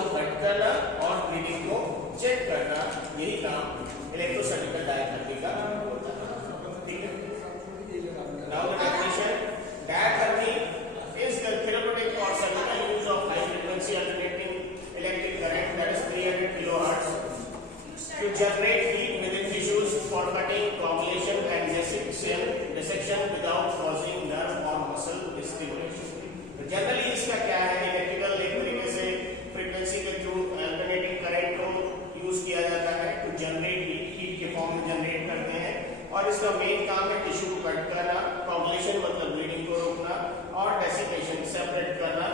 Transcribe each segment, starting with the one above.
को कट करना और ब्लीडिंग को चेक करना, यही काम इलेक्ट्रोसर्जिकल डायथर्मी का होता है। ठीक है, now the definition, diathermy is the therapeutic or surgical use of high frequency alternating electric current, that is 300 kilohertz, to generate heat within tissues for cutting, coagulation and dissection without causing nerve or muscle stimulation। तो generally इसका क्या है, electrical एक तरीके से frequency के through alternating current को use किया जाता है टू जनरेट हीट के फॉर्म में जनरेट करते हैं, और इसका मेन काम है टिश्यू को कट करना, कोagulation मतलब ब्लीडिंग को रोकना, और डेसिकेशन सेपरेट करना,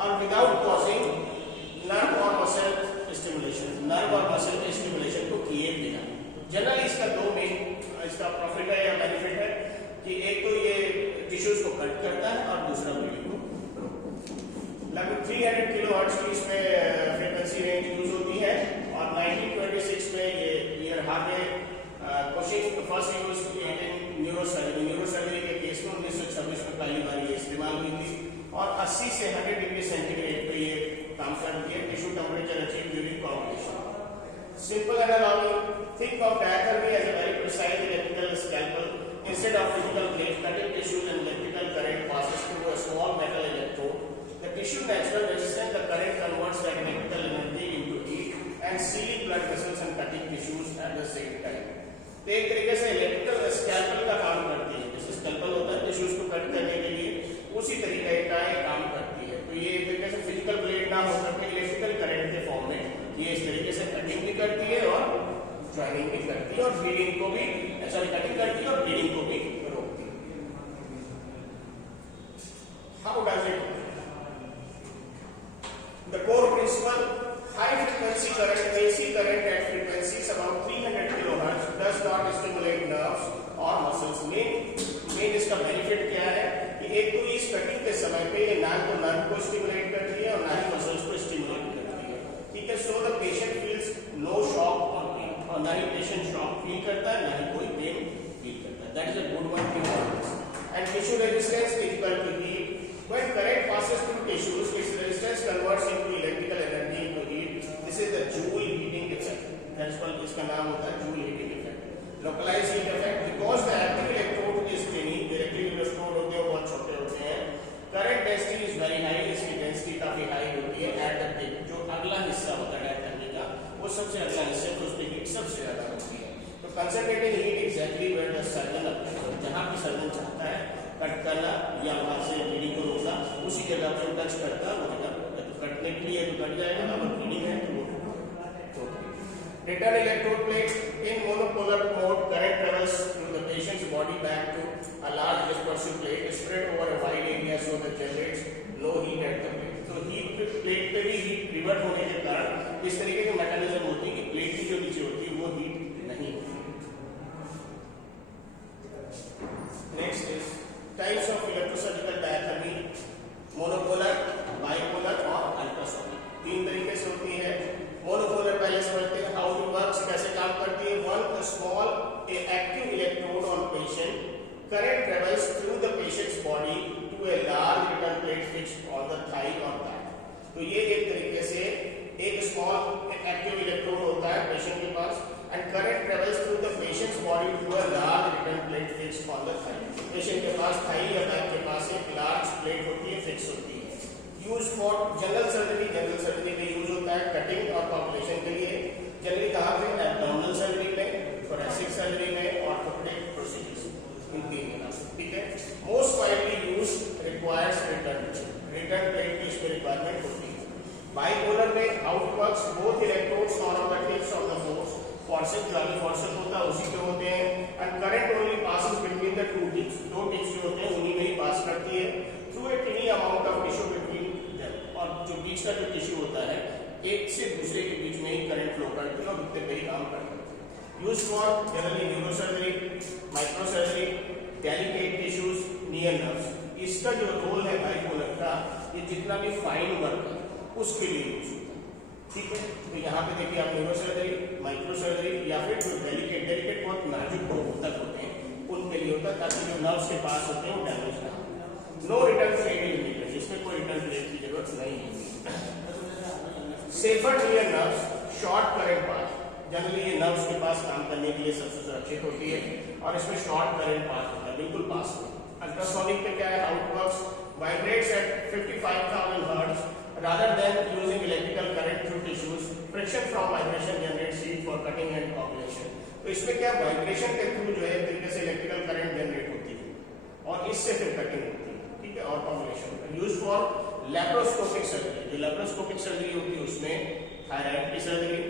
और विदाउट कॉजिंग नर्व और मसल स्टिमुलेशन, नर्व और मसल के स्टिमुलेशन को किए बिना। जनरली इसका दो मेन इसका प्रॉफिट है या बेनिफिट है कि एक तो ये टिश्यूज को कट करता है और दूसरा ब्लीडिंग को। लगभग 300 किलोहर्ट्ज की इसमें फ्रीक्वेंसी रेंज यूज होती है, और 1926 में ये ईयर हार्वे कोशिश first use in neurosurgery, neurosurgery के केस में 1926 में पहली बार ये इस्तेमाल हुई थी, और 80 से 100 डिग्री सेंटीग्रेड पे ये काम करती है, tissue temperature achieve during coagulation. Simple analogy, think of diathermy as a very precise electrical scalpel instead of physical blade, cutting tissues and electrical current passes through a small metal electrode. The tissue natural resistance, the current converts that electrical energy into heat and sealing blood vessels and cutting tissues at the same time। तो एक तरीके से electrical scalpel का काम करती है, जैसे scalpel होता है टिश्यूज को कट करने के लिए, उसी तरीके का ये काम करती है। तो ये एक तरीके से फिजिकल ब्लेड ना होकर के इलेक्ट्रिकल करंट के फॉर्म में ये इस तरीके से कटिंग भी करती है और ज्वाइनिंग भी करती है, और ब्लीडिंग को भी कटिंग करती है और ब्लीडिंग को भी रोकती है। How does it? The core principle, high frequency current, AC current at frequencies about 300 kilohertz does not stimulate nerves or muscles। Main इसका बेनिफिट क्या है कि एक तो इस कटिंग के समय पे ये ना तो नर्व को स्टिमुलेट करती है और ना ही मसल्स को स्टिमुलेट करती है। ठीक है, so the patient feels no shock और पेन, और ना ही पेशेंट शॉक फील करता है ना ही कोई पेन फील करता है। That is a good one thing of this. And tissue resistance is equal to heat. When current passes through tissues, its resistance converts into electrical energy into heat। This is the Joule heating effect। That's why इसका नाम होता है Joule heating effect। Localized heat effect, because the active electrode is tiny, directly electrode होते हैं बहुत छोटे होते हैं, current density is very high, इसकी डेंसिटी काफी हाई होती है at the tip, जो अगला हिस्सा होता है डायथर्मी का, वो सबसे अगला हिस्सा तो उसकी हीट सबसे ज्यादा होती है। तो concentrated heat exactly where the surgeon applies, जहाँ भी सर्जन चाहता है कट करना या वहां से ब्लीडिंग को रोकना, उसी जगह पर टच करता है, वो जगह तो कटने के लिए तो कट जाएगा, अगर ब्लीडिंग है तो वो। Return electrode plate, in monopolar mode, current travels through the patient's body back to a large dispersive plate spread over a wide area so that generates no heat at the plate। तो heat plate पे भी heat revert होने के कारण इस तरीके की mechanism होती है कि प्लेट की जो नीचे होती है वो हीट नहीं होती। Next is types of electrosurgical diathermy, monopolar, bipolar और अल्ट्रासोनिक। तीन तरीके से होती है। मोनोपोलर पहले समझते हैं हाउ इट वर्क्स, कैसे काम करती है। One small active electrode on patient, current travels through the patient's body to a large return plate fixed on the thigh और बैक। तो ये एक तरीके से एक स्मॉल एक्टिव इलेक्ट्रोड होता है पेशेंट के पास, and current travels through the patient's body to a large return plate fixed on the thigh. Patient के पास थाई या बैक के पास एक लार्ज प्लेट होती है, फिक्स होती है। Use for general surgery, general surgery में यूज होता है कटिंग और कोagulation के लिए। जनरली कहाँ पे? एब्डोमिनल सर्जरी में, थोरेसिक सर्जरी में, ऑर्थोपेडिक प्रोसीजर्स, इन तीन में। ठीक है, most widely use requires return plate की इसमें रिक्वायरमेंट होती है। बाइपोलर में how it works, both electrodes on the tips of the force, forceps जो आगे फॉर्सेप होता है उसी पे होते हैं, and current only passes between the two tips, दो टिप्स जो होते हैं उन्हीं में ही पास करती है, through a टिनी amount of tissue between them. और जो बीच का जो टिश्यू होता है एक से दूसरे के बीच में ही करंट फ्लो करती है और उतने पे ही काम करती है। Use for generally neurosurgery, microsurgery, delicate tissues, near nerves. इसका जो रोल है बाइपोलर का, ये जितना भी फाइन वर्क है उसके लिए यूज होता है। ठीक है, तो यहाँ पे देखिए आप न्यूरोसर्जरी, माइक्रोसर्जरी या फिर जो डेलिकेट बहुत नाजुक ऊतक होते हैं उनके लिए होता है, ताकि जो नर्व्स के पास होते हैं वो डैमेज ना हो। No return plate is needed, इसमें कोई रिटर्न प्लेट की जरूरत नहीं है। Safer near nerves, short current path, generally ये नर्व्स के पास काम करने के लिए सबसे सुरक्षित होती है और इसमें शॉर्ट करंट पाथ होता है, बिल्कुल पास में। अल्ट्रासोनिक पे क्या है, how it works, vibrates at 55,000 hertz rather than using electrical current through tissues. Friction from vibration generates heat for cutting and coagulation. तो इसमें क्या वाइब्रेशन के थ्रू जो है एक तरीके से इलेक्ट्रिकल करंट जनरेट होती है और इससे फिर कटिंग होती है, ठीक है, और coagulation. Use for laparoscopic surgery, जो लैप्रोस्कोपिक सर्जरी होती है उसमें थायराइड की surgery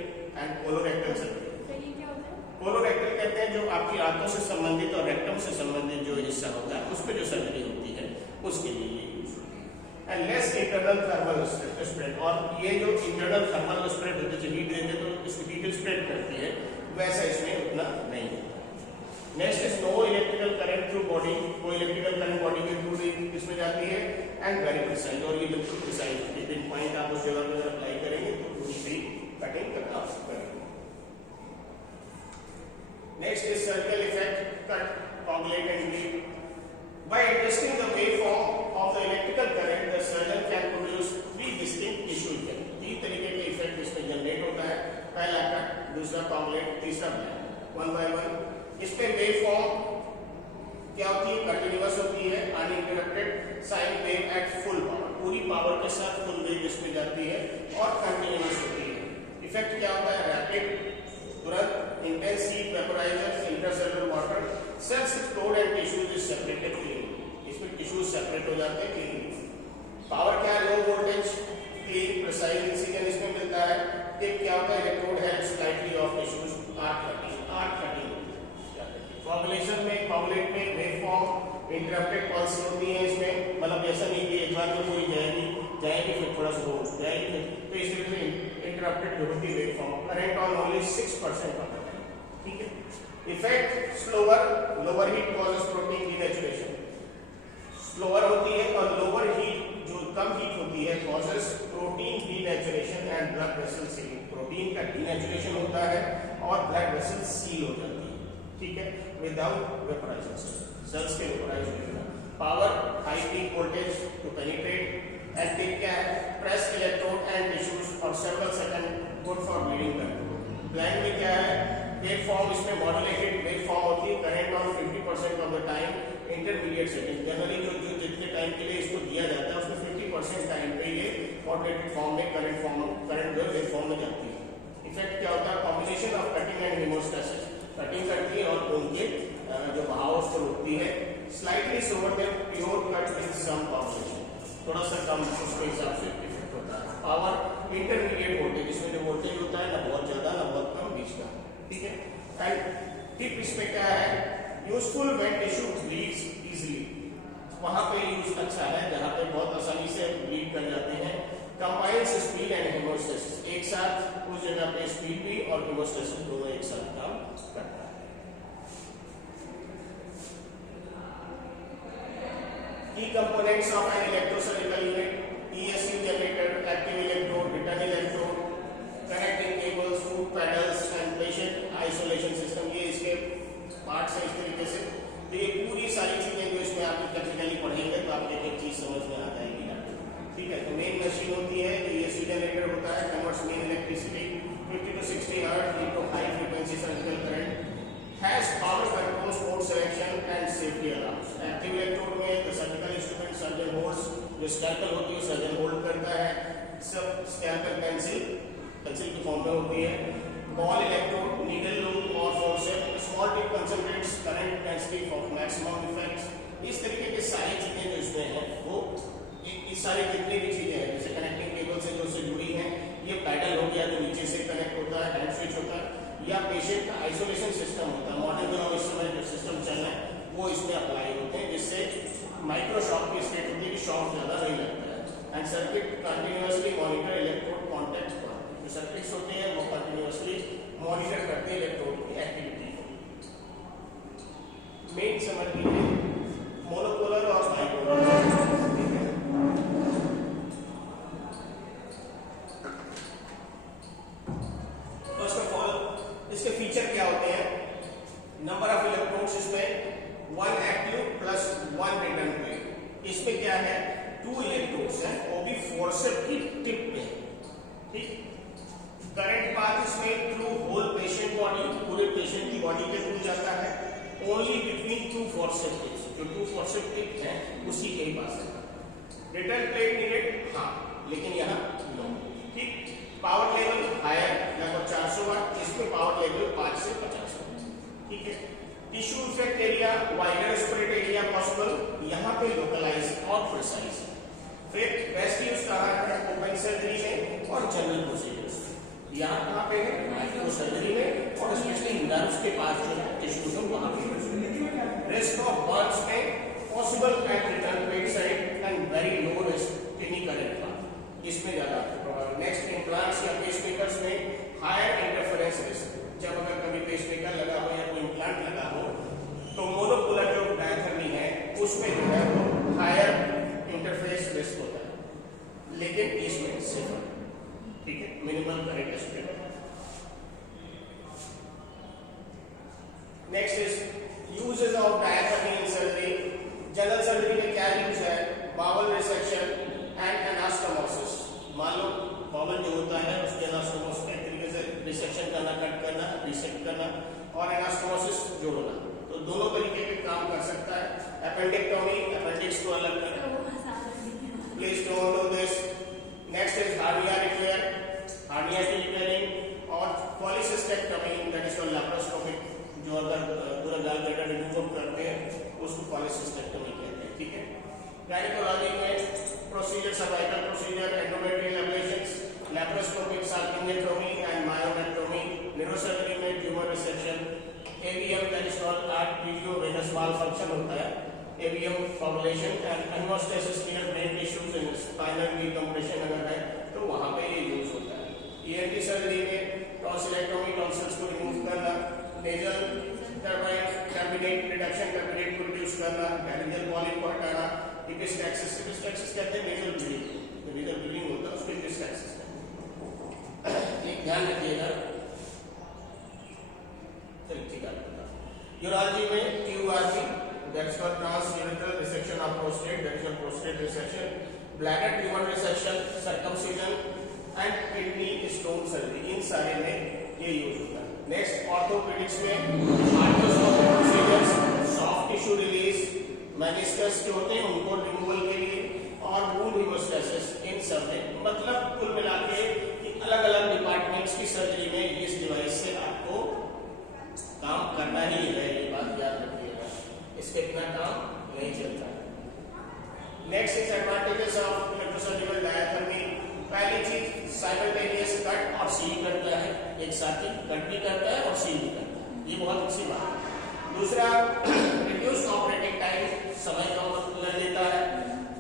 and colorectal surgery. Colorectal कहते हैं जो आपकी आंतों से संबंधित और रेक्टम से संबंधित जो हिस्सा होता है उस पर जो सर्जरी होती है उसके लिए यूज होती है। And less internal thermal spread, और ये जो इंटरनल थर्मल स्प्रेड होती है, हीट देंगे तो इसकी हीट स्प्रेड करती है, वैसा इसमें उतना नहीं होता। Next is no electrical current through body, कोई इलेक्ट्रिकल करंट बॉडी के थ्रू इसमें जाती है एंड वेरी प्रिसाइज, और ये बिल्कुल प्रिसाइज पिन पॉइंट आप उस जगह पर अप्लाई करेंगे तो पूरी सी कटिंग करना करेंगे। Next is surgical effect, cut, coagulate and bleed. By adjusting the waveform of the electrical current, the surgeon can produce three distinct tissue effects. तीन तरीके के इफेक्ट इसमें जनरेट होता है, पहला कट, दूसरा coagulate, तीसरा bleed, वन बाय वन। इसमें वेवफॉर्म क्या होती है, कंटिन्यूअस होती है, uninterrupted sine wave at full power, पूरी पावर के साथ फुल वेव इसमें जाती है और कंटिन्यूअस होती है। इफेक्ट क्या होता है, रैपिड, तुरंत, intense heat vaporisers, intercellular water, cells explode and tissues is separated clean, इसमें टिश्यूज सेपरेट हो जाते हैं क्लीन। पावर क्या है, low voltage, clean, precise incision इसमें मिलता है। टिप क्या होता है, electrode help slightly off tissues, art cutting. Coagulation में, कोगुलेट में वेवफॉर्म इंटरप्टेड पल्स होती है इसमें, मतलब ऐसा नहीं कि एक बार में कोई जाएगी फिर थोड़ा सा हो जाएगी, तो इसमें इंटरप्टेड होती है waveform, current on only 6% of the time, ठीक है। Effect slower, lower heat causes protein denaturation, slower होती है और लोअर हीट जो कम हीट होती है causes protein denaturation and blood vessel ceiling, protein का डीनेचुरेशन होता है और ब्लड वेसल सील हो जाती है, ठीक है, विदाउट वेपोराइजेशन, सेल्स के वेपोराइज होना। Power, high peak voltage to penetrate and tip क्या है, प्रेस इलेक्ट्रोड एंड टिश्यूज और several second, good for bleeding control. Blank में क्या है, वेवफॉर्म, इसमें मॉड्यूलेटेड वेवफॉर्म होती है, current on 50% off the time, intermediate setting, generally जो जितने टाइम के लिए इसको दिया जाता है उसमें 50% टाइम पे ये मॉड्यूलेटेड फॉर्म में करंट जो वेवफॉर्म में जाती है। इफेक्ट क्या होता है, combination of cutting and hemostasis, cutting करती है और उनके जो बहाव उसको रोकती है। Slightly slower than pure cut with some combination, थोड़ा सा कम उसके हिसाब से इफेक्ट होता है। पावर, इंटरमीडिएट वोल्टेज, इसमें जो वोल्टेज होता है ना बहुत ज्यादा ना बहुत कम, बीच का, ठीक है। एंड टिप इसमें क्या है, useful when tissue bleeds easily, वहां पे यूज अच्छा है जहां पे बहुत आसानी से ब्लीड कर जाते हैं। कंबाइंस स्पीड एंड हेमोस्टेसिस, एक साथ उस जगह पे स्पीड भी और हेमोस्टेसिस दोनों एक साथ काम करता है। Key components of an electrosurgical unit, ESU generator, active electrode, return electrode, connecting cables, foot pedals and patient isolation system, ये इसके पार्ट्स हैं इस तरीके से। तो ये पूरी सारी चीजें जो इसमें आप टेक्निकली पढ़ेंगे तो आपको एक चीज समझ में आ जाएगी, ठीक है। तो मेन मशीन होती है, ESU जनरेटर होता है, converts main electricity 50 to 60 hertz into high frequency surgical current, has power control, mode selection and safety alarms. Active electrode में the surgical instrument surgeon holds, जो स्कैल्पेल होती है सर्जन होल्ड करता है, सब स्कैल्पेल पेंसिल की फॉर्म में होती है। बॉल इलेक्ट्रोड, नीडल लूप और forceps, small tip concentrates current intensity for maximum effects. इस तरीके की सारी चीजें जो इसमें है वो इस सारी जितनी भी चीजें हैं, जैसे कनेक्टिंग केबल से जो से जुड़ी हैं, ये पैडल हो गया जो नीचे से कनेक्ट होता है, हैंड स्विच होता है, या पेशेंट का आइसोलेशन सिस्टम होता है। मॉडर्न जो इस समय जो सिस्टम चल रहा है वो इसमें अप्लाई होते हैं, जिससे माइक्रोशॉक की स्टेट होती है कि शॉक ज्यादा नहीं लगता है। And circuit continuously monitor electrode contact पर, जो सर्किट्स होते हैं वो कंटिन्यूअसली मॉनिटर करते हैं इलेक्ट्रोड की एक्टिविटी को। मेन समझ लीजिए मोनोपोलर और बाइपोलर। फर्स्ट ऑफ ऑल इसके फीचर क्या होते हैं, नंबर ऑफ इलेक्ट्रोड्स इसमें 1 एक्टिव प्लस 1 रिटर्न प्लेट। इसमें क्या है, 2 इलेक्ट्रोड्स हैं, वो भी फोर्सेप की टिप पे, ठीक। करंट पाथ इसमें थ्रू होल पेशेंट बॉडी, पूरे पेशेंट की बॉडी के थ्रू जाता है, only between two forceps tips, जो टू फोर्सेप्स टिप हैं उसी के ही पास है। रिटर्न प्लेट नीडेड, हाँ, लेकिन यहाँ नो। ठीक, पावर लेवल हायर लगभग 400 वाट, इसमें पावर लेवल 5 से 50 वाट। ठीक है, tissue effect area, wider spread area possible, यहाँ पे लोकलाइज और प्रिसाइज। फिर बेस्ट यूज कहाँ है, ओपन सर्जरी में और जनरल प्रोसीजर्स। यहाँ कहाँ पे है, माइक्रो सर्जरी में और स्पेशली नर्व्स के पास जो टिश्यूज है वहाँ पे। रिस्क ऑफ बर्न्स में possible at return plate side and very low risk kidney correct path, इसमें ज्यादा। नेक्स्ट, इम्प्लांट्स या पेसमेकर्स में हायर इंटरफेरेंस रिस्क। जब अगर कभी पेसमेकर लगा हो या कोई इम्प्लांट लगा हो तो मोनोपोलर जो डायथर्मी है उसमें जो है वो हायर इंटरफेरेंस रिस्क होता है, लेकिन इसमें सेफर। ठीक है, minimal current spread. Next is uses of diathermy in surgery. General surgery में क्या यूज है, बावल रिसेक्शन एंड एनास्टोमोसिस। मान लो बावल जो होता है उसके एनास्टोमोसिस के तरीके से रिसेक्शन करना, कट करना, रिसेक्ट करना और एनास्टोमोसिस जोड़ना, तो दोनों तरीके के काम कर सकता है। एपेंडिक्टोमी, अपेंडिक्स को अलग करना। Please don't do this. Next is hernia repair, hernia की रिपेयरिंग और पॉलीसिस्टेक्टोमी, दैट इज कॉल्ड लैप्रोस्कोपिक, जो अगर पूरा गॉलब्लैडर रिमूव करते हैं उसको पॉलीसिस्टेक्टोमी कहते हैं। ठीक है, गायनेकोलॉजी में procedure, cervical procedure, endometrial ablations, laparoscopic salpingectomy and myomectomy. Neurosurgery में tumour resection, AVM that is called arteriovenous malfunction होता है, AVM formulation and haemostasis near brain tissues in spinal decompression अगर है तो वहां पे ये यूज होता है। ईएनटी सर्जरी में टॉन्सिलेक्टोमी, टॉन्सिल्स को रिमूव करना, नेजल टर्बिनेट रिडक्शन, टर्बिनेट को रिड्यूस करना, लैरिंजियल पॉलिप को हटाना, एपिस्टैक्सिस, एपिस्टैक्सिस कहते हैं नेजल ब्लीडिंग, जो नेजल ब्लीडिंग होता है उसको एपिस्टैक्सिस कहते हैं। एक ध्यान रखिएगा। यूरोलॉजी में ट्यूबार्जी, that is called transurethral resection of prostate, that is called prostate resection, bladder tumour resection, circumcision and kidney stone surgery, इन सारे में ये यूज होता है। नेक्स्ट, ऑर्थोपेडिक्स में arthroscopic procedures, soft tissue release, meniscus जो होते हैं उनको रिमूवल के लिए और वुंड हेमोस्टेसिस, इन सब में। मतलब कुल मिला के अलग अलग डिपार्टमेंट्स की सर्जरी में इस डिवाइस से आपको काम करना ही है, ये बात याद रखिएगा, इसके बिना काम नहीं चलता। Next is advantages of electrosurgical diathermy. पहली चीज, साइमल्टेनियस कट और सील करता है, एक साथ ही कट भी करता है और सील भी करता है, ये बहुत अच्छी बात है। दूसरा, रिड्यूस ऑपरेटिंग टाइम, समय कम ले लेता है।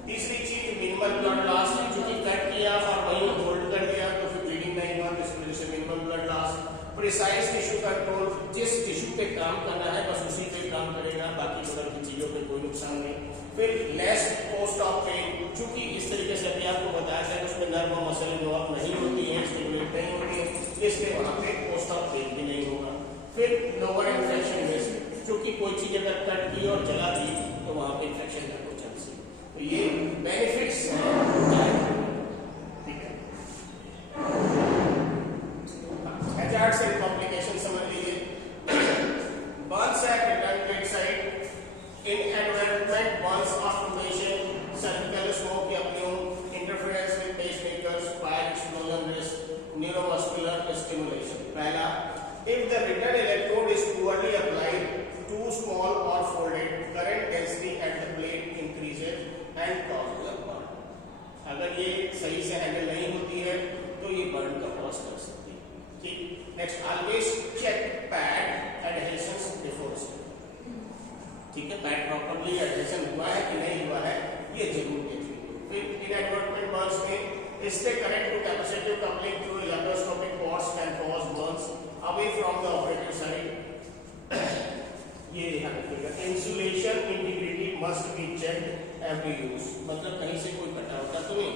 तीसरी चीज, मिनिमल ब्लड लॉस, क्योंकि कट किया और वहीं होल्ड कर दिया तो फिर ब्लीडिंग नहीं हुआ, तो इस वजह से minimal blood loss. Precise tissue control, जिस टिश्यू पे काम करना है बस उसी पे काम करेगा, बाकी बगल की चीजों पे कोई नुकसान नहीं। फिर लेस पोस्ट ऑफ पेन, चूंकि इस तरीके से अभी आपको बताया था कि उसमें नर्व और मसल इन्वॉल्व नहीं होती है, स्टिमुलेट नहीं होती है, इसलिए वहां पे पोस्ट ऑफ पेन भी नहीं होगा। फिर लोअर इन्फेक्शन रिस्क, चूंकि कोई चीज अगर कट की और जला दी तो वहां पे इन्फेक्शन का कोई चांस है, तो ये बेनिफिट्स हैं। ठीक है, हैजार्ड्स एंड कॉम्प्लिकेशन समझ लीजिए। Burns at return plate side, inadvertent burns of invasion, cervical smoke या plume, interference with pacemakers, fire explosion risk, neuromuscular stimulation. पहला, if the return electrode is poorly applied, too small or folded, current density at the plate increases and causes a burn. अगर ये सही से handle नहीं होती है तो ये बर्न का कॉज कर सकती है। ठीक, next, always check pad adhesions before start. ठीक है, पैड प्रॉपर्ली एडहेशन हुआ है कि नहीं हुआ है ये जरूर देखिए। फिर इनएडवर्टेंट बर्न्स में stay connect to capacitive coupling through laparoscopic ports can cause burns away from the operative side. ये ध्यान रखिएगा। Insulation integrity must be checked every use, मतलब कहीं से कोई कटा होता तो नहीं,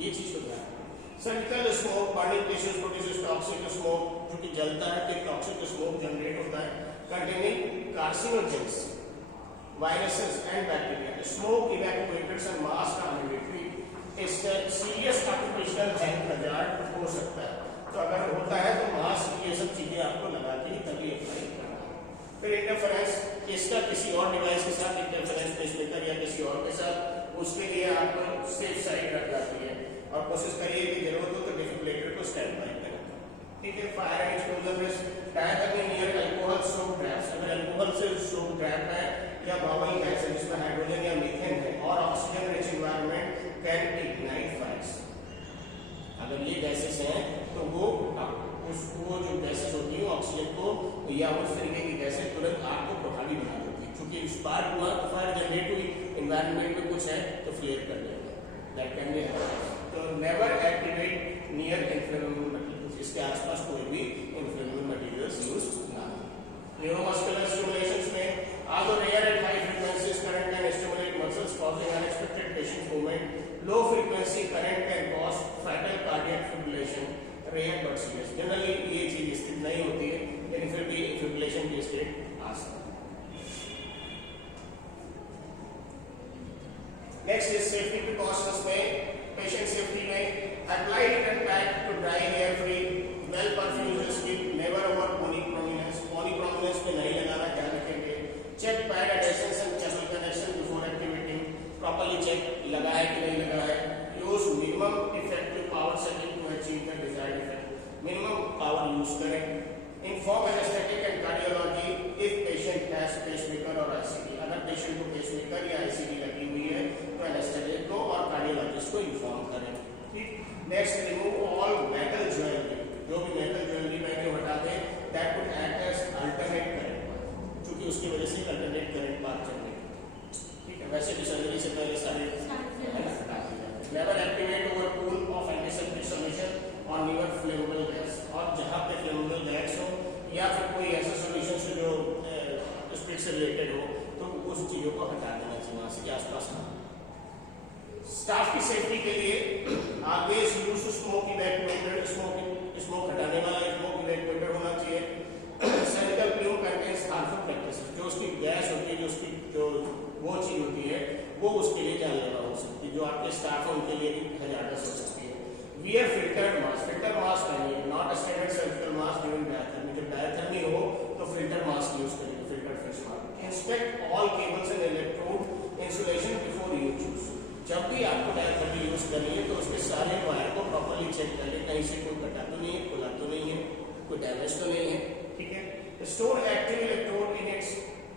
ये चीज होता है। Surgical smoke, burning tissues produces toxic smoke, क्योंकि जलता है तो टॉक्सिक स्मोक जनरेट होता है, containing carcinogens, viruses and bacteria. Smoke evacuators and mask are mandatory. इससे serious occupational health hazard हो सकता है, तो अगर फिर इंटरफेरेंस, इसका किसी और डिवाइस के साथ इंटरफेरेंस पेसमेकर या किसी और के साथ, उसके लिए आपको सेफ साइड रख जाती है और कोशिश करिए कि जरूरत हो तो डिफिब्रिलेटर को स्टैंड बाय करें। ठीक है। Fire and explosion risk, directly near alcohol soaked traps, अगर अल्कोहल से सोक्ड ट्रैप है या बाउल गैस है जिसमें हाइड्रोजन या मीथेन है और oxygen rich environment can ignite fires, अगर ये गैसेस हैं तो वो जो गैसेस होती है ऑक्सीजन को या उस तरीके की गैसेस तुरंत आग को प्रभावी बना देती है, क्योंकि स्पार्क हुआ तो फायर जनरेट हुई, एनवायरनमेंट में कुछ है तो फ्लेयर कर देगा, दैट कैन बी हैपेंस। तो never activate near inflammable materials, इसके आसपास कोई भी इन्फ्लेमेबल मटेरियल्स यूज ना हो। न्यूरोमस्कुलर स्टिमुलेशंस में although rare at high frequencies current can stimulate muscles causing unexpected patient movement, low frequency current can cause fatal cardiac fibrillation, rare but serious। Generally ये चीज स्थित नहीं होती है लेकिन फिर भी फिब्रिलेशन की स्टेट आ सकती है। नेक्स्ट इज सेफ्टी प्रिकॉशंस में, पेशेंट सेफ्टी में apply hit pack to dry hair free, well perfused skin, never over bony prominence, bony prominence पे नहीं लगाना, ध्यान रखेंगे। Check pad adhesions and cable connection before activating, properly check लगा है कि नहीं लगा है। Use minimum effective power setting to achieve the desired effect, minimum power use करें। Inform anaesthetic and cardiology if patient has pacemaker और ICD, अगर patient को पेसमेकर या आईसीडी लगी हुई है तो एनेस्थेटिक को और कार्डियोलॉजिस्ट को इन्फॉर्म करें। ठीक। Next, remove all metal jewellery, जो भी मेटल ज्वेलरी पहने हो हटा दें, that would act as alternate current, क्योंकि उसकी वजह से अल्टरनेट करंट पास चलने। ठीक है। वैसे भी सर्जरी से पहले सारे हटा दिया। Never activate over pool of antiseptic solution on newer flammable gas, और जहां पे फ्लेमेबल गैस हो या फिर कोई ऐसा सॉल्यूशन से जो स्पिरिट से रिलेटेड हो तो उस चीजों को हटा देना चाहिए वहां से आसपास ना। स्टाफ की सेफ्टी के लिए ऑलवेज यूज स्मोक इवैक्यूएटर, स्मोक हटाने वाला स्मोक इवैक्यूएटर होना चाहिए। Surgical plume contains harmful practices, जो उसकी गैस होती है, जो उसकी जो वो चीज होती है वो उसके लिए जानलेवा हो सकती है, जो आपके स्टाफ है उनके लिए भी हजारस हो सकती है। Wear filtered mask, filter mask पहनिए, not standard surgical mask during diathermy, जब डायथर्मी हो तो फिल्टर मास्क यूज करिए, filter face mask. Inspect all cables and electrode insulation before you choose, जब भी आपको डायथर्मी यूज करनी है तो उसके सारे वायर को प्रॉपर्ली चेक कर ले, कहीं से कोई कटा तो नहीं है, खुला तो नहीं है, कोई डैमेज तो नहीं है। ठीक है। Store active electrode in its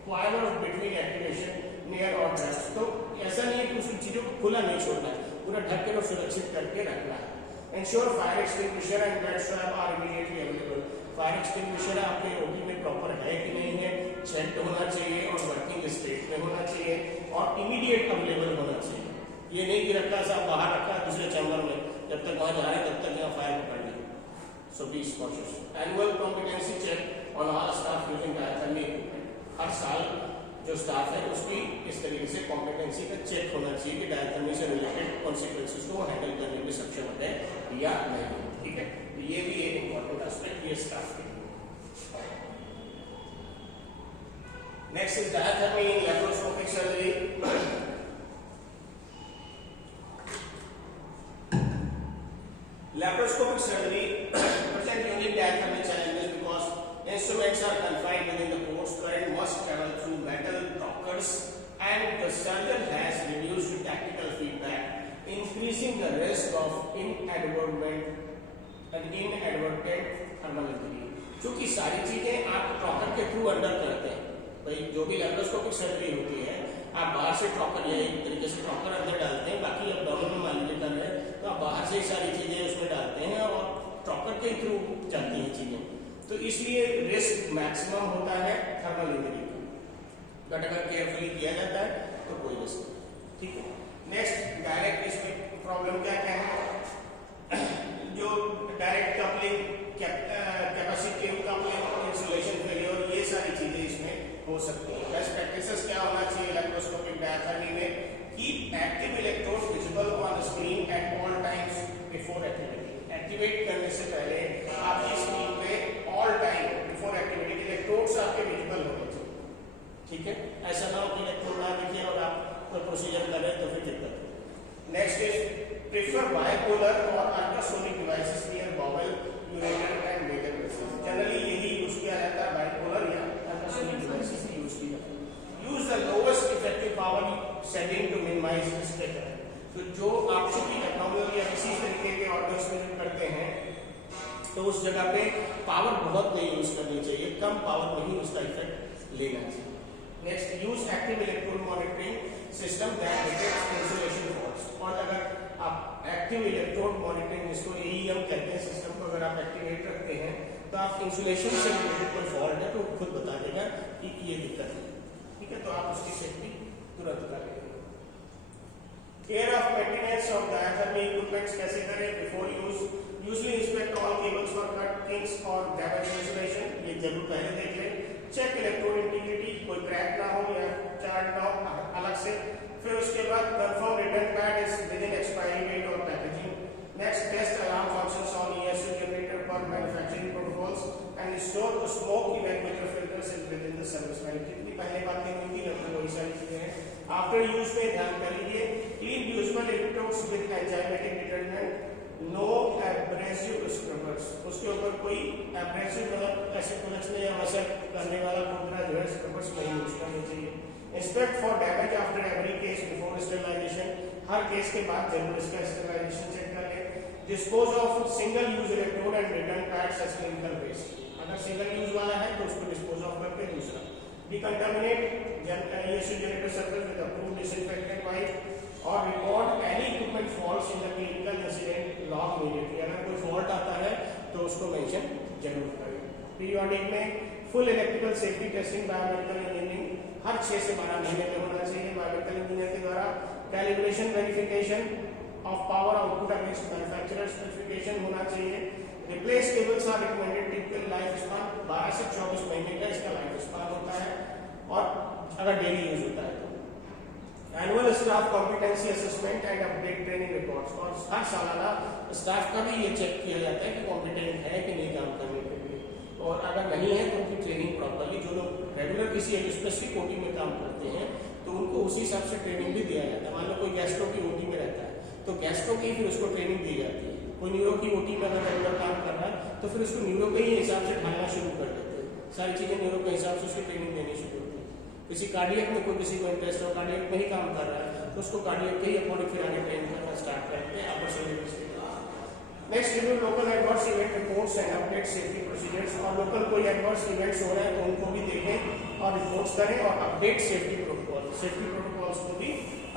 quiver between activation near और ड्रैप्स, तो ऐसा नहीं है कि उस चीजों को खुला नहीं छोड़ना है, पूरा ढक के और सुरक्षित करके रखना है। Ensure fire extinguisher and bed strap are immediately available, fire extinguisher आपके ओटी में प्रॉपर है कि नहीं है चेक होना चाहिए और वर्किंग स्टेट में होना चाहिए और इमीडिएट अवेलेबल होना चाहिए। ये नहीं कि रखा साहब बाहर रखा दूसरे चैम्बर में, जब तक वहां जा रहे हैं तब तक यहाँ फायर पकड़ ली। So be cautious. Annual competency check on all staff using diathermy equipment, हर साल जो स्टाफ है उसकी इस तरीके से कॉम्पिटेंसी का चेक होना चाहिए कि डायथर्मी से रिलेटेड कॉन्सिक्वेंसेस को हैंडल करने में सक्षम है या नहीं। ठीक है, ये भी एक इंपॉर्टेंट एस्पेक्ट ये स्टाफ के। Next is diathermy in laparoscopic surgery. Laparoscopic surgery present unique diathermy challenges because instruments are confined within the ports, current must travel through metal trockers, and the surgeon has reduced tactical feedback, increasing the risk of inadvertent thermal injury. क्योंकि सारी चीजें आप ट्रॉकर के through under करते हैं, भाई जो भी लैप्रोस्कोपिक सर्जरी होती है आप बाहर से ट्रॉकर या एक तरीके से ट्रॉकर अंदर डालते हैं, बाकी एब्डोमेन में मान लीजिए कर रहे हैं तो आप बाहर से ही सारी चीजें उसमें डालते हैं और ट्रॉकर के थ्रू जाती हैं चीजें, तो इसलिए रिस्क मैक्सिमम होता है थर्मल इंजरी का, बट अगर केयरफुली किया जाता है तो कोई रिस्क नहीं। ठीक है। नेक्स्ट डायरेक्ट इसमें प्रॉब्लम क्या क्या है, जो direct coupling, capacitive coupling, insulation failure, ये सारी चीजें इसमें हो सकती है। बेस्ट प्रैक्टिसेस क्या होना चाहिए लैप्रोस्कोपिक डायथर्मी में? Keep active electrode visible on screen at all times before activity. Activate करने से पहले आपकी स्क्रीन पे all time before activity electrodes आपके विजिबल होने चाहिए। ठीक है, ऐसा ना हो कि इलेक्ट्रोड ना दिखे और आप कोई प्रोसीजर कर रहे हैं तो फिर दिक्कत हो। नेक्स्ट इज प्रेफर बाइपोलर और ultrasonic devices near bowel, ureter and major vessels. Generally यही यूज किया जाता है, बाइपोलर या अल्ट्रासोनिक डिवाइस तो जो आप चूंकि एब्डोमिनल या किसी तरीके के ऑर्गन्स में जो करते हैं तो उस जगह पे पावर बहुत नहीं यूज करनी चाहिए, कम पावर में ही उसका इफेक्ट लेना चाहिए। Next, use active electrode monitoring system that detects insulation faults. और अगर आप एक्टिव इलेक्ट्रोड मॉनिटरिंग, जिसको एईएम कहते हैं, सिस्टम को अगर आप एक्टिवेट रखते हैं तो आप इंसुलेशन से रिलेटेड कोई फॉल्ट है तो खुद बता देगा कि ये दिक्कत है, ठीक है, तो आप उसकी सेफ्टी तुरंत कर लेंगे। Care of maintenance of diathermy equipments कैसे करें before use. Usually inspect all cables for cut, kinks और डैमेज इंसुलेशन, ये जरूर पहले देख लें। चेक इलेक्ट्रोड इंटीग्रिटी, कोई क्रैक ना हो या चार्ट ना हो अलग से। फिर उसके बाद confirm return pad is within expiry date और packaging. Next, test alarm functions on ESU generator पर manufacturing protocols and install the smoke evacuator filters within the service van. जितनी पहले बातें हुई थी लगभग वही सारी चीजें हैं। आफ्टर यूज में ध्यान कर लीजिए, clean usable electrodes with enzymatic detergent, no abrasive scrubbers. उसके ऊपर कोई एब्रेसिव मतलब ऐसे कुलचने या मसक करने वाला खुदरा जो है स्क्रबर्स नहीं यूज करने चाहिए। Inspect for damage after every case before sterilisation, हर केस के बाद जरूर इसका स्टेरिलाइजेशन चेक कर लें। Dispose of single use electrode and return pads as clinical waste, अगर सिंगल यूज वाला है तो उसको डिस्पोज ऑफ करके दूसरा। Decontaminate ESU generator circuit with approved disinfectant wipe और record any equipment faults in the clinical incident log immediately, अगर कोई फॉल्ट आता है तो उसको मेंशन जरूर करें। पीरियोडिक में full electrical safety testing biomedical engineering हर 6 से 12 महीने में होना चाहिए बायोमेडिकल इंजीनियर के द्वारा। Calibration verification of power output against manufacturer specification होना चाहिए। Replace cables are recommended, typical life span 12 से 24 महीने का इसका लाइफ स्पान होता है और अगर डेली यूज होता है तो। Annual staff competency assessment and update training records, और हर सालाना स्टाफ का भी ये चेक किया जाता है कि कॉम्पिटेंट है कि नहीं काम करने के लिए, और अगर नहीं है तो उनकी ट्रेनिंग प्रॉपरली, जो लोग रेगुलर किसी स्पेसिफिक ओटी में काम करते हैं तो उनको उसी हिसाब से ट्रेनिंग भी दिया जाता है। मान लो कोई गैस्ट्रो की ओटी में रहता है तो गैस्ट्रो की फिर उसको ट्रेनिंग दी जाती है। कोई न्यूरो की ओटी में अगर रेगुलर काम कर रहा है तो फिर उसको न्यूरो के ही हिसाब से ढालना शुरू कर देते हैं, सारी चीजें न्यूरो के हिसाब से उसकी ट्रेनिंग देनी शुरू होती है। किसी कार्डियक में कोई किसी को इंटरेस्ट हो, कार्डियक में ही काम कर रहा है तो उसको कार्डियक के ही अकॉर्डिंग फिर आगे ट्रेन करना स्टार्ट करते हैं upper service. Next, review local adverse event reports and update safety procedures, और लोकल कोई एडवर्स इवेंट्स हो रहे हैं तो उनको भी देखें और रिपोर्ट्स करें और अपडेट सेफ्टी प्रोटोकॉल्स को भी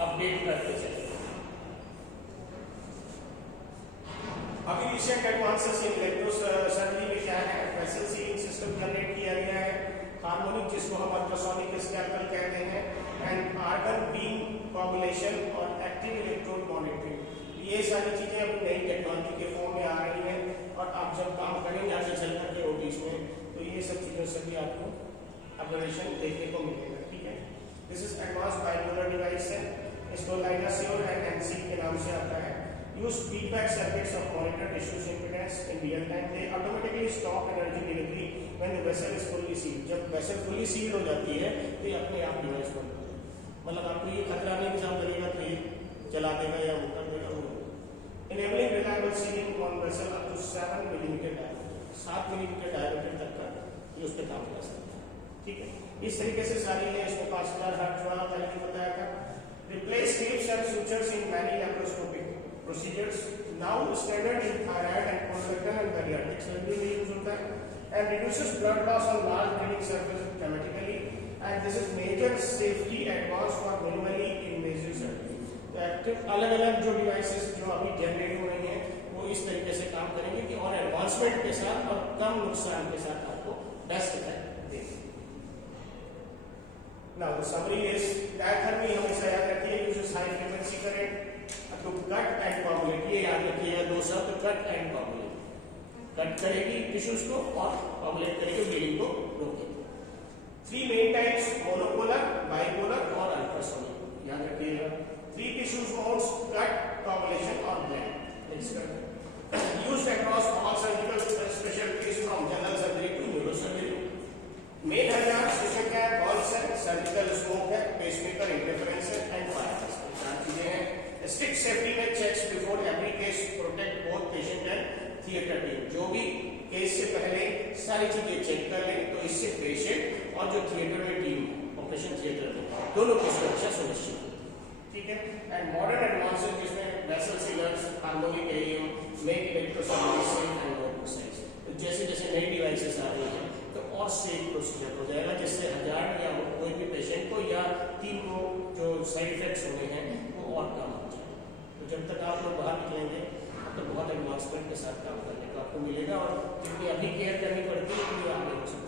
अपडेट करते चलें। अभी recent advances in electro surgery में क्या है, वेसल सीलिंग सिस्टम जनरेट किया गया है, हार्मोनिक जिसको हम अल्ट्रासोनिक स्कैल्पल कहते हैं, एंड आर्गन बीम कोगुलेशन और एक्टिव इलेक्ट्रोड मॉनिटरिंग, ये सारी चीजें अब नई टेक्नोलॉजी के फॉर्म में आ रही हैं और आप जब काम करेंगे आगे चल करके ओटीज में तो ये सब चीजों से भी आपको अपग्रेडेशन देखने को मिलेगा, ठीक है। This is advance bipolar device है, इसको लाइनास्योर एंड एनसी के नाम से आता है। Use feedback circuits of monitor tissues impedance in real time, they automatically stop energy delivery when the vessel is fully sealed, जब वेसल फुल्ली सील्ड हो जाती है तो ये अपने आप डिवाइस बंद हो जाती है, मतलब आपको ये खतरा नहीं कि सामने लगेगा तो ये चला देगा या वो कर देगा। Enabling reliable sealing on vessel up to 7 millimetre diameter, 7 millimetre diameter तक का ये उस पर काम कर सकता है, ठीक है। इस तरीके से सारी है, इसमें 5000 हर्ट्ज वाला पहले भी बताया था। Replace clips and sutures in many laparoscopic procedures, now standard in thyroid and colorectal and bariatric surgery में यूज होता है, and reduces blood loss on large bleeding surface dramatically, and this is major safety advance for minimally invasive surgery। अलग अलग जो devices जो अभी generate हो रही हैं वो इस तरीके से काम करेंगे कि और एडवांसमेंट के साथ और कम नुकसान के साथ आपको बेस्ट इफेक्ट देंगे। Now the summary is diathermy हमेशा याद रखिए, uses high frequency current to cut and coagulate, ये याद रखिएगा दो शब्द, कट एंड कोगुलेट, कट करेगी टिश्यूज को और कोगुलेट करेगी ब्लीडिंग को रोकेगी। 3 मेन टाइप्स, मोनोपोलर, बाइपोलर और अल्ट्रासोनिक, याद रखिएगा। 3 tissues modes, cut, coagulation और blend, mix करके used across all surgical specialties from general surgery to neurosurgery। main hazards जिसमें क्या है, valves है, surgical smoke है, pacemaker interference है and fire, चार चीजें हैं। strict safety में checks before every case, protect both patient and theatre team, जो भी केस से पहले सारी चीजें चेक कर लें तो इससे पेशेंट और जो थिएटर में टीम ऑपरेशन थिएटर में दोनों की सुरक्षा सुनिश्चित होती है। ठीक है। एंड मॉडर्न एडवांसेस जिसमें वेसल सीलर्स, हार्मोनिक एरियम, make electrocyclic safe and more precise. तो जैसे जैसे नई डिवाइसेस आ रही हैं तो और सेफ प्रोसीजर हो जाएगा, जिससे हजार या कोई भी पेशेंट को या टीम को जो साइड इफेक्ट्स होने हैं वो और कम हो जाए। तो जब तक आप लोग बाहर निकलेंगे तो बहुत एडवांसमेंट के साथ काम करने को आपको मिलेगा, और जितनी अभी केयर करनी पड़ती है वो आगे हो सकता है।